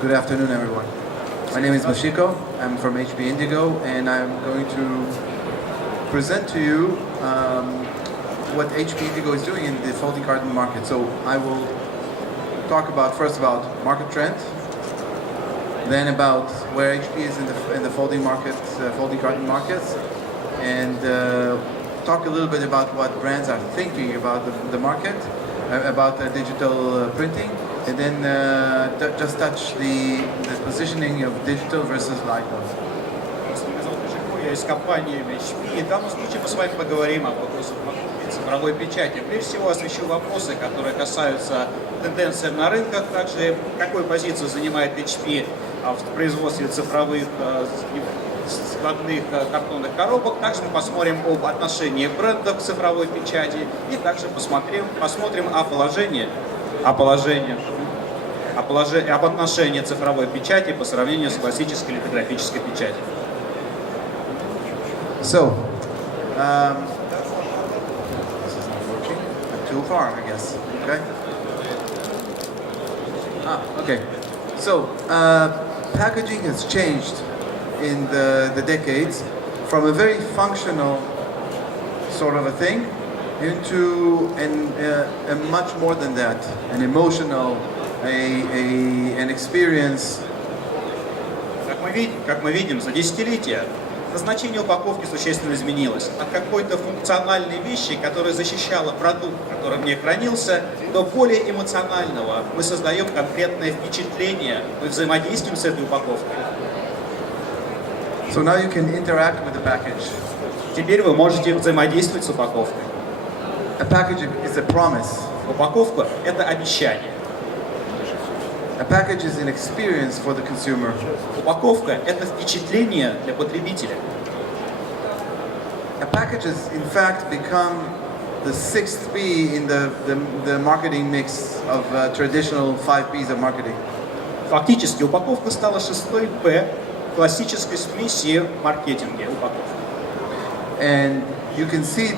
Good afternoon, everyone. My name is Moshiko. I'm from HP Indigo, and I'm going to present to you what HP Indigo is doing in the folding carton market. So I will talk first about market trend, then about where HP is in the folding market, folding carton markets, and talk a little bit about what brands are thinking about the market, about digital printing, and then just touch the positioning of digital versus lighter. Я из компании HP, и в данном случае мы с вами поговорим о вопросах цифровой печати. Прежде всего освещу вопросы, которые касаются тенденций на рынках, также какую позицию занимает HP в производстве цифровых складных картонных коробок. Также мы посмотрим об отношении брендов к цифровой печати и также посмотрим об отношении цифровой печати по сравнению с классической литографической печатью. So, this is not working. Too far, I guess. Okay. Okay. So, packaging has changed in the decades from a very functional sort of a thing into a much more than that, an emotional, an experience. Как мы видим, за десятилетия назначение упаковки существенно изменилось. От какой-то функциональной вещи, которая защищала продукт, который в ней хранился, до более эмоционального. Мы создаем конкретное впечатление, мы взаимодействуем с этой упаковкой. So now you can interact with the package. Теперь вы можете взаимодействовать с упаковкой. A package is a promise. Упаковка – это обещание. A package is an experience for the consumer. Упаковка – это впечатление для потребителя. A package has in fact become the sixth P in the marketing mix of traditional 5 Ps of marketing. Фактически упаковка стала шестой П классической смеси в маркетинге упаковки. And you can see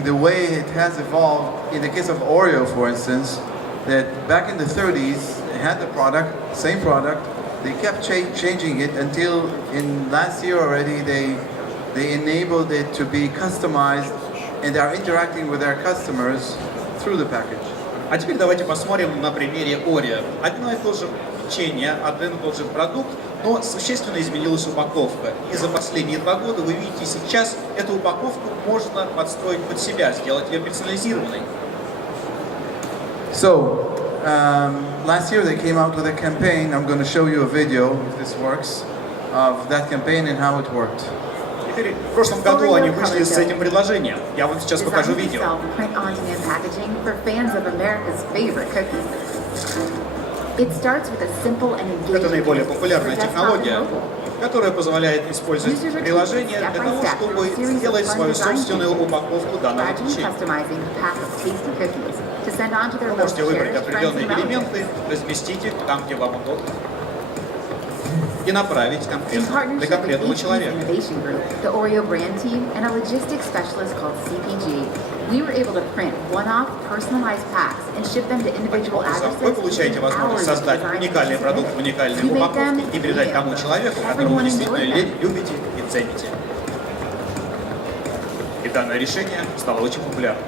the way it has evolved in the case of Oreo, for instance, that back in the 30s, they had the product, same product, they kept changing it until in last year already they enabled it to be customized and they are interacting with their customers through the package. А теперь давайте посмотрим на примере Oreo. Одно и то же печенье, один и тот же продукт, но существенно изменилась упаковка. И за последние 2 года вы видите сейчас, эту упаковку можно подстроить под себя, сделать ее персонализированной. So, last year they came out with a campaign. I'm going to show you a video, if this works, of that campaign and how it worked. Теперь, в прошлом году они вышли с этим предложением. Я вам сейчас покажу видео. Это наиболее популярная технология, которая позволяет использовать приложение для того, чтобы сделать свою собственную упаковку данного печенья. Вы можете выбрать определенные элементы, разместить их там, где вам удобно, и направить для конкретного человека. The Oreo brand team and a logistics specialist called CPG, we were able to print one-off personalized packs and ship them to individual addresses. Вы получаете возможность создать уникальный продукт в уникальной упаковке и передать тому человеку, которого вы действительно любите и цените. И данное решение стало очень популярным.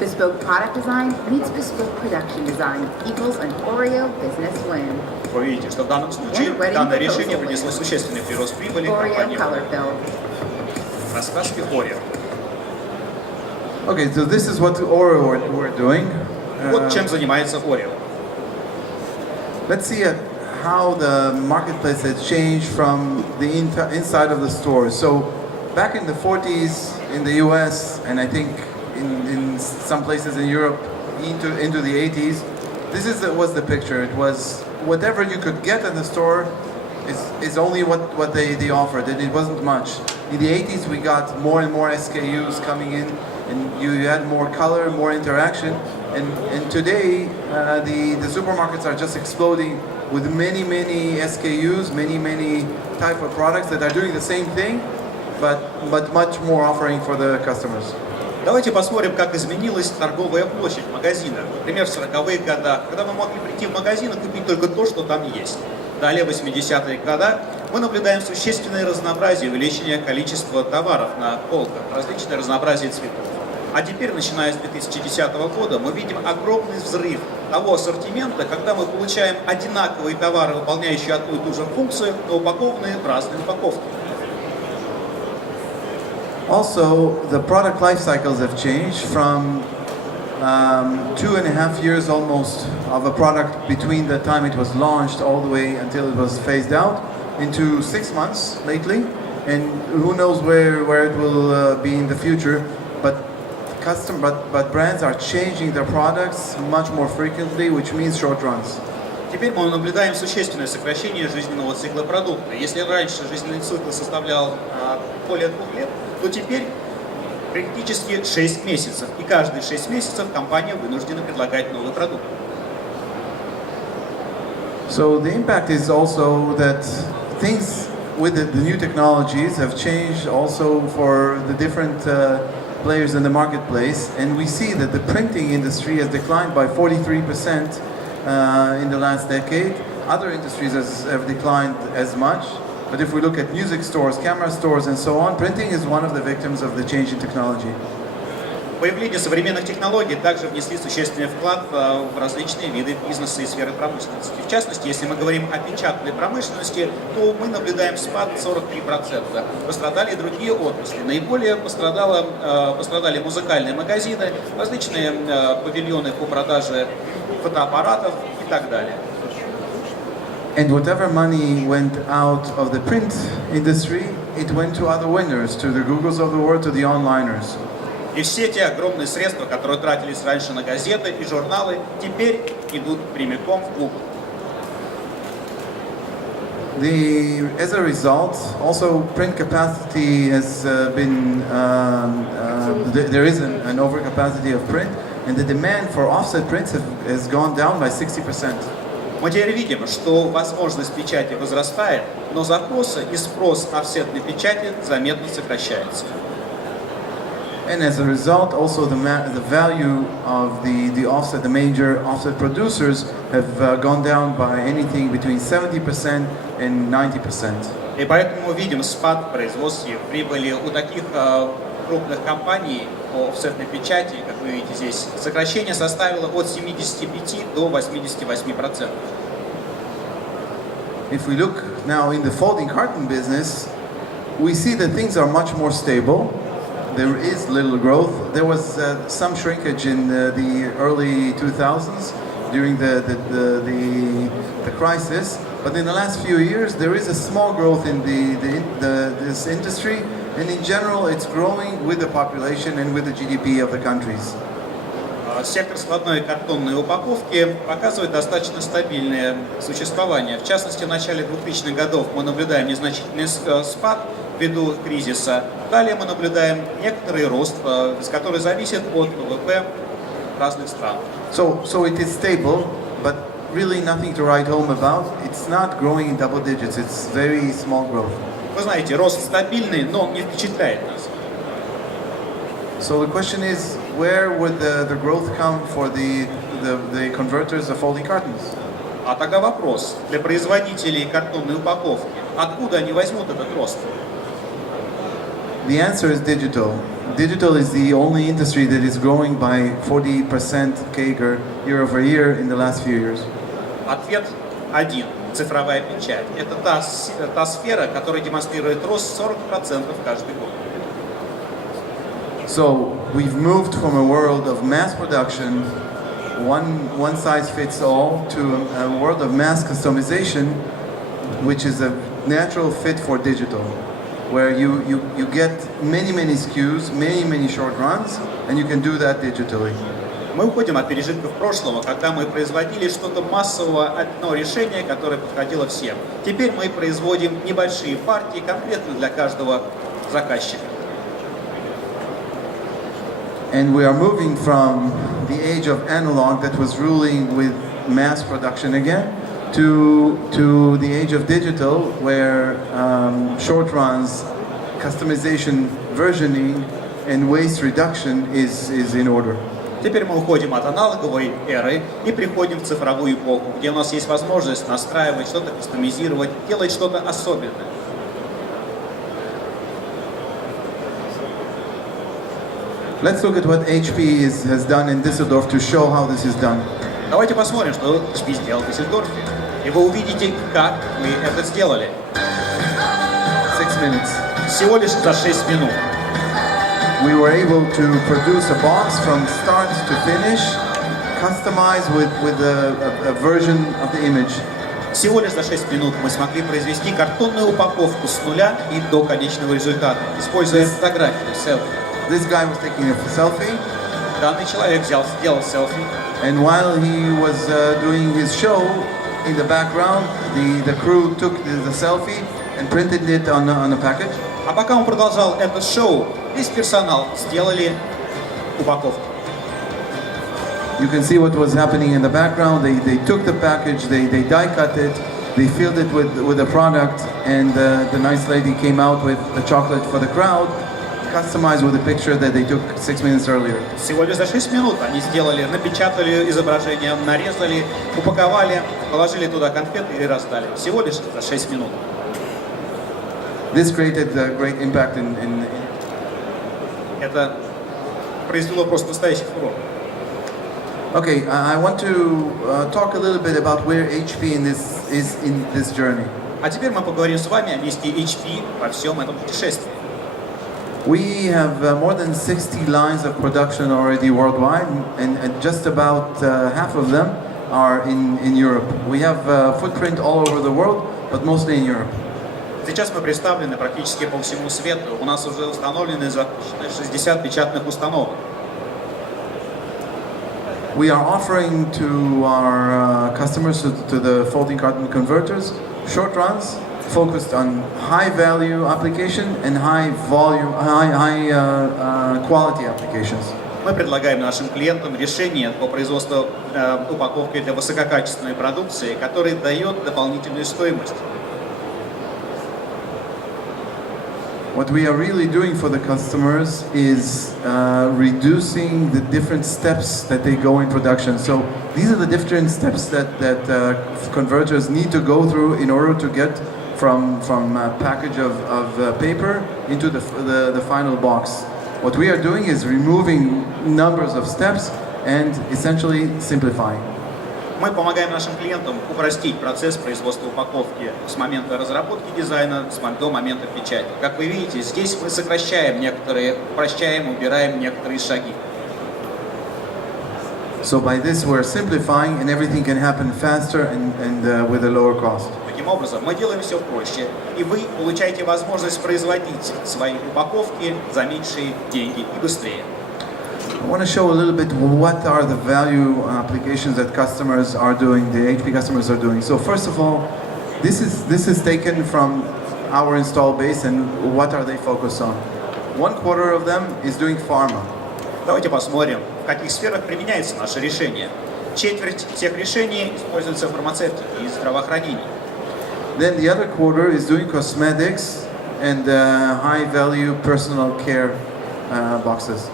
Bespoke product design meets bespoke production design equals an Oreo business win. Вы видите, что в данном случае данное решение принесло существенный прирост прибыли компании раскраски Oreo. Okay, so this is what Oreo we're doing. Вот чем занимается Oreo. Let's see how the marketplace has changed from the inside of the store. So back in the 40s in the US, and I think in some places in Europe into the 80s, this was the picture. It was whatever you could get in the store is only what they offered, and it wasn't much. In the 80s we got more and more SKUs coming in, and you had more color, more interaction, and today the supermarkets are just exploding with many SKUs, many type of products that are doing the same thing, but much more offering for the customers. Давайте посмотрим, как изменилась торговая площадь магазина. Например, в 40-е годы, когда мы могли прийти в магазин и купить только то, что там есть. Далее, в 80-е годы, мы наблюдаем существенное разнообразие, увеличение количества товаров на полках, различное разнообразие цветов. А теперь, начиная с 2010 года, мы видим огромный взрыв того ассортимента, когда мы получаем одинаковые товары, выполняющие одну и ту же функцию, но упакованные в разные упаковки. Also, the product life cycles have changed from 2.5 years almost of a product between the time it was launched all the way until it was phased out into 6 months lately, and who knows where it will be in the future. But brands are changing their products much more frequently, which means short runs. Теперь мы наблюдаем существенное сокращение жизненного цикла продукта. Если раньше жизненный цикл составлял более 2 лет, то теперь практически 6 месяцев. И каждые 6 месяцев компания вынуждена предлагать новый продукт. So the impact is also that things with the new technologies have changed also for the different players in the marketplace, and we see that the printing industry has declined by 43% in the last decade. Other industries have declined as much, but if we look at music stores, camera stores and so on, printing is one of the victims of the change in technology. Появление современных технологий также внесли существенный вклад в различные виды бизнеса и сферы промышленности. В частности, если мы говорим о печатной промышленности, то мы наблюдаем спад 43%. Пострадали и другие отрасли. Наиболее пострадали музыкальные магазины, различные павильоны по продаже фотоаппаратов и так далее. And whatever money went out of the print industry, it went to other winners, to the Googles of the world, to the onliners. И все те огромные средства, которые тратились раньше на газеты и журналы, теперь идут прямиком в Google. As a result, also print capacity has been, there is an overcapacity of print, and the demand for offset prints has gone down by 60%. Мы теперь видим, что возможность печати возрастает, но запросы и спрос офсетной печати заметно сокращаются. And as a result, also the value of the offset, the major offset producers have gone down by anything between 70% and 90%. И поэтому мы видим спад в производстве прибыли у таких крупных компаний по офсетной печати, как вы видите здесь. Сокращение составило от 75 до 88%. If we look now in the folding carton business, we see that things are much more stable. There is little growth. There was some shrinkage in the early 2000s during the crisis, but in the last few years there is a small growth in this industry, and in general it's growing with the population and with the GDP of the countries. Сектор складной и картонной упаковки показывает достаточно стабильное существование. В частности, в начале 2000-х годов мы наблюдаем незначительный спад ввиду кризиса. Далее мы наблюдаем некоторый рост, который зависит от ВВП разных стран. So it is stable, but really nothing to write home about. It's not growing in double digits. It's very small growth. Вы знаете, рост стабильный, но он не впечатляет нас. So the question is, where would the growth come for the converters of folding cartons? А тогда вопрос для производителей картонной упаковки: откуда они возьмут этот рост? The answer is digital. Digital is the only industry that is growing by 40% CAGR year over year in the last few years. Ответ один. Цифровая печать. Это та сфера, которая демонстрирует рост 40% каждый год. So we've moved from a world of mass production, one size fits all, to a world of mass customization, which is a natural fit for digital, where you get many SKUs, many short runs, and you can do that digitally. Мы уходим от пережитков прошлого, когда мы производили что-то массового, одно решение, которое подходило всем. Теперь мы производим небольшие партии конкретно для каждого заказчика. And we are moving from the age of analog that was ruling with mass production again to the age of digital, where short runs, customization, versioning and waste reduction is in order. Теперь мы уходим от аналоговой эры и приходим в цифровую эпоху, где у нас есть возможность настраивать, что-то кастомизировать, делать что-то особенное. Let's look at what HP has done in Düsseldorf to show how this is done. Давайте посмотрим, что HP сделал в Дюссельдорфе. И вы увидите, как мы это сделали. 6 minutes. Всего лишь за 6 минут. We were able to produce a box from start to finish, customized with a version of the image. Всего лишь за 6 минут мы смогли произвести картонную упаковку с нуля и до конечного результата, используя фотографии, селфи. This guy was taking a selfie, Данный человек сделал селфи, and while he was doing his show, in the background, the crew took the selfie and printed it on a package. а пока он продолжал это шоу, весь персонал сделали упаковку. You can see what was happening in the background. They took the package, they die cut it, they filled it with a product, and the nice lady came out with the chocolate for the crowd, customized with a picture that they took 6 minutes earlier. Всего лишь за 6 минут они сделали, напечатали изображение, нарезали, упаковали, положили туда конфеты и раздали. Всего лишь за 6 минут. This created a great impact in Это произвело просто настоящий фурор. Okay, I want to talk a little bit about where HP is in this journey. А теперь мы поговорим с вами о месте HP во всем этом путешествии. We have more than 60 lines of production already worldwide, and just about half of them are in Europe. We have a footprint all over the world, but mostly in Europe. Сейчас мы представлены практически по всему свету. У нас уже установлены 60 печатных установок. We are offering to our customers, to the folding carton converters, short runs focused on high value application and high volume, high quality applications. Мы предлагаем нашим клиентам решение по производству упаковки для высококачественной продукции, который дает дополнительную стоимость. What we are really doing for the customers is reducing the different steps that they go in production. So these are the different steps that converters need to go through in order to get from a package of paper into the final box. What we are doing is removing numbers of steps and essentially simplifying. Мы помогаем нашим клиентам упростить процесс производства упаковки с момента разработки дизайна до момента печати. Как вы видите, здесь мы сокращаем некоторые, упрощаем, убираем некоторые шаги. So by this we're simplifying and everything can happen faster and with a lower cost. Таким образом, мы делаем все проще, и вы получаете возможность производить свои упаковки за меньшие деньги и быстрее. I want to show a little bit what are the value applications that customers are doing, the HP customers are doing. So first of all, this is taken from our install base and what are they focused on? 1/4 of them is doing pharma. Давайте посмотрим, в каких сферах применяется наше решение. Четверть всех решений используется в фармацевтике и здравоохранении. Then the other 1/4 is doing cosmetics and high value personal care boxes.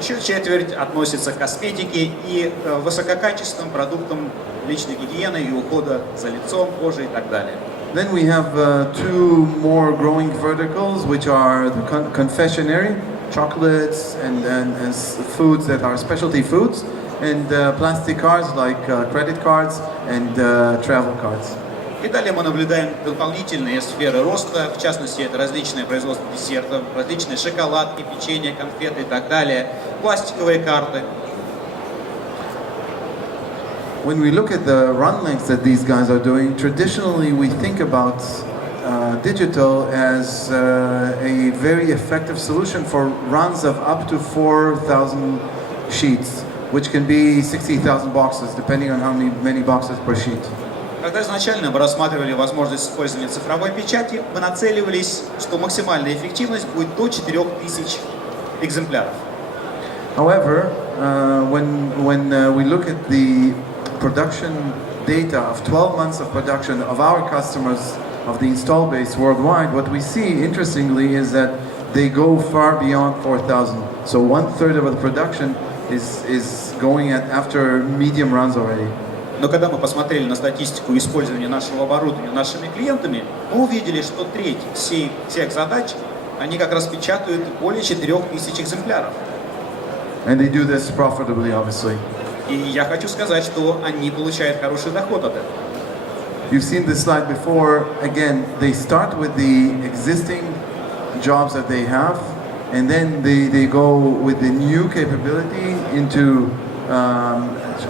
Еще четверть относится к косметике и высококачественным продуктам личной гигиены и ухода за лицом, кожей и так далее. Then we have 2 more growing verticals, which are the confectionery, chocolates and foods that are specialty foods, and plastic cards like credit cards and travel cards. И далее мы наблюдаем дополнительные сферы роста, в частности, это различные производства десертов, различные шоколадки, печенье, конфеты и так далее, пластиковые карты. When we look at the run lengths that these guys are doing, traditionally we think about digital as a very effective solution for runs of up to 4,000 sheets, which can be 60,000 boxes, depending on how many boxes per sheet. Когда изначально мы рассматривали возможность использования цифровой печати, мы нацеливались, что максимальная эффективность будет до 4000 экземпляров. However, when we look at the production data of 12 months of production of our customers, of the install base worldwide, what we see, interestingly, is that they go far beyond 4,000. So 1/3 of the production is going at after medium runs already. Но когда мы посмотрели на статистику использования нашего оборудования нашими клиентами, мы увидели, что треть всех задач, они как раз печатают более 4000 экземпляров. And they do this profitably, obviously. И я хочу сказать, что они получают хороший доход от этого. You've seen this slide before. Again, they start with the existing jobs that they have, and then they go with the new capability into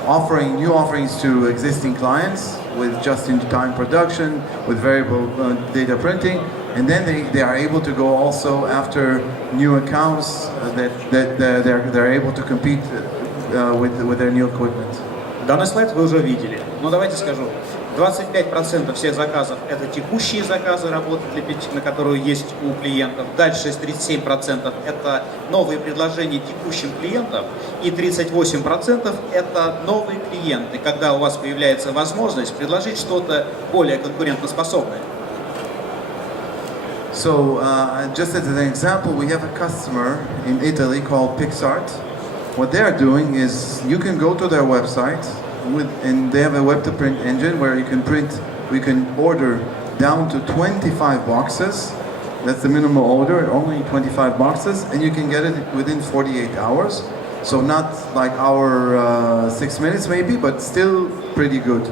offering new offerings to existing clients with just-in-time production, with variable data printing, and then they are able to go also after new accounts that they're able to compete with their new equipment. Данный слайд вы уже видели, но давайте скажу. 25% всех заказов – это текущие заказы, работы, на которую есть у клиентов. Дальше 37% – это новые предложения текущим клиентам. И 38% – это новые клиенты, когда у вас появляется возможность предложить что-то более конкурентоспособное. So, just as an example, we have a customer in Italy called PixArt. What they're doing is you can go to their website, and they have a web-to-print engine where we can order down to 25 boxes. That's the minimum order, only 25 boxes, and you can get it within 48 hours. So not like our 6 minutes maybe, but still pretty good.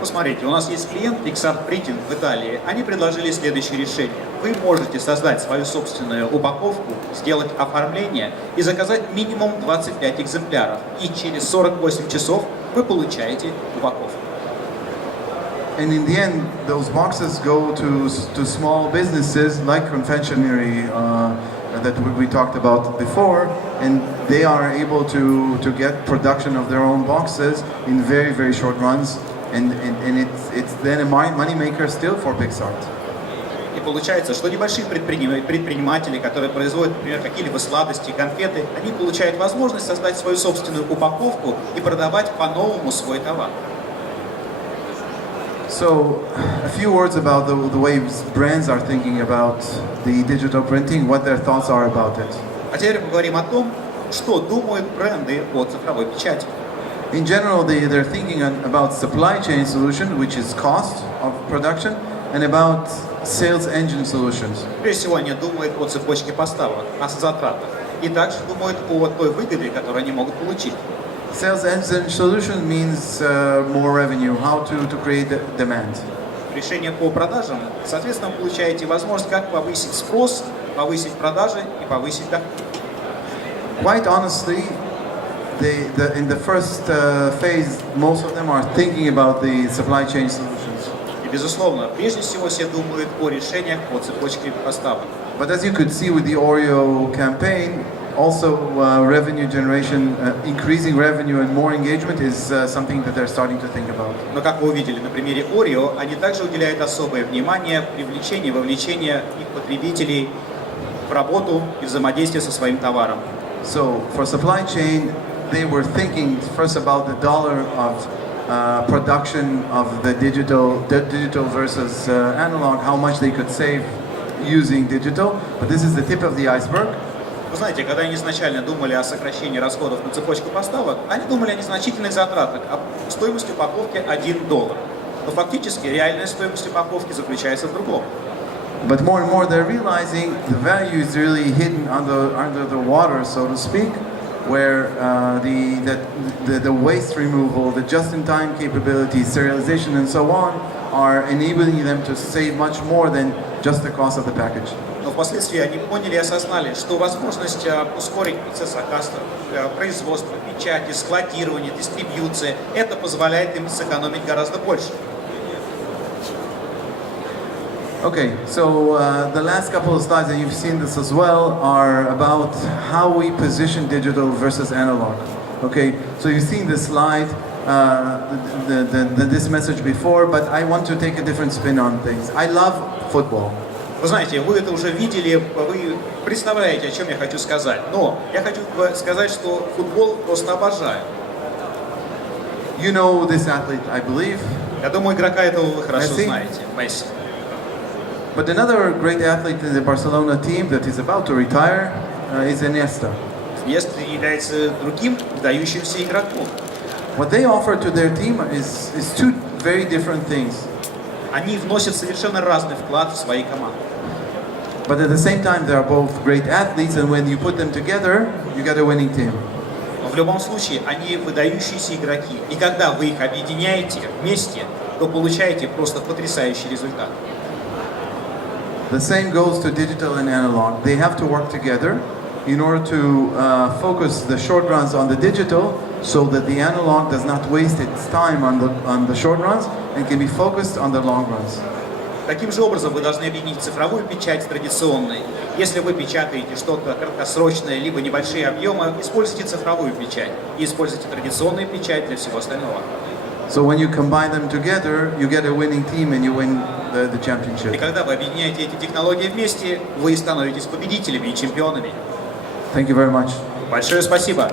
Посмотрите, у нас есть клиент PixArt Printing в Италии. Они предложили следующее решение. Вы можете создать свою собственную упаковку, сделать оформление и заказать минимум 25 экземпляров. И через 48 часов вы получаете упаковку. And in the end, those boxes go to small businesses like confectionery that we talked about before, and they are able to get production of their own boxes in very, very short runs, and it's then a money maker still for PixArt. И получается, что небольшие предприниматели, которые производят, например, какие-либо сладости, конфеты, они получают возможность создать свою собственную упаковку и продавать по-новому свой товар. So, a few words about the way brands are thinking about the digital printing, what their thoughts are about it. А теперь поговорим о том, что думают бренды о цифровой печати. In general, they're thinking about supply chain solution, which is cost of production, and about sales engine solutions. Прежде всего, они думают о цепочке поставок, о затратах. И также думают о той выгоде, которую они могут получить. Sales engine solution means more revenue, how to create demand. Решение по продажам, соответственно, вы получаете возможность, как повысить спрос, повысить продажи и повысить доход. Quite honestly, in the first phase, most of them are thinking about the supply chain solutions. И, безусловно, прежде всего все думают о решениях по цепочке поставок. But as you could see with the Oreo campaign, also revenue generation, increasing revenue and more engagement is something that they're starting to think about. Но, как вы увидели на примере Oreo, они также уделяют особое внимание привлечению, вовлечению их потребителей в работу и взаимодействие со своим товаром. So for supply chain, they were thinking first about the dollar of production of the digital versus analog, how much they could save using digital. But this is the tip of the iceberg. Вы знаете, когда они изначально думали о сокращении расходов на цепочку поставок, они думали о незначительных затратах, о стоимости упаковки $1. Но фактически реальная стоимость упаковки заключается в другом. But more and more they're realizing the value is really hidden under the water, so to speak, where the waste removal, the just-in-time capabilities, serialization and so on are enabling them to save much more than just the cost of the package. Но впоследствии они поняли и осознали, что возможность ускорить процесс производства, печати, складирования, дистрибьюции, это позволяет им сэкономить гораздо больше. Okay, so the last couple of slides, and you've seen this as well, are about how we position digital versus analog. Okay, so you've seen this slide, this message before, but I want to take a different spin on things. I love football. Вы знаете, вы это уже видели, вы представляете, о чем я хочу сказать. Но я хочу сказать, что футбол просто обожаю. You know this athlete, I believe. Я думаю, игрока этого вы хорошо Месси? знаете. Месси. But another great athlete in the Barcelona team that is about to retire is Iniesta. Иньеста является другим выдающимся игроком. What they offer to their team is two very different things. Они вносят совершенно разный вклад в свои команды. But at the same time, they are both great athletes, and when you put them together, you get a winning team. Но в любом случае, они выдающиеся игроки. И когда вы их объединяете вместе, то получаете просто потрясающий результат. The same goes to digital and analog. They have to work together in order to focus the short runs on the digital so that the analog does not waste its time on the short runs and can be focused on the long runs. Таким же образом вы должны объединить цифровую печать с традиционной. Если вы печатаете что-то краткосрочное, либо небольшие объемы, используйте цифровую печать и используйте традиционную печать для всего остального. So when you combine them together, you get a winning team and you win the И championship. когда вы объединяете эти технологии вместе, вы становитесь победителями и чемпионами. Thank you very much. Большое спасибо!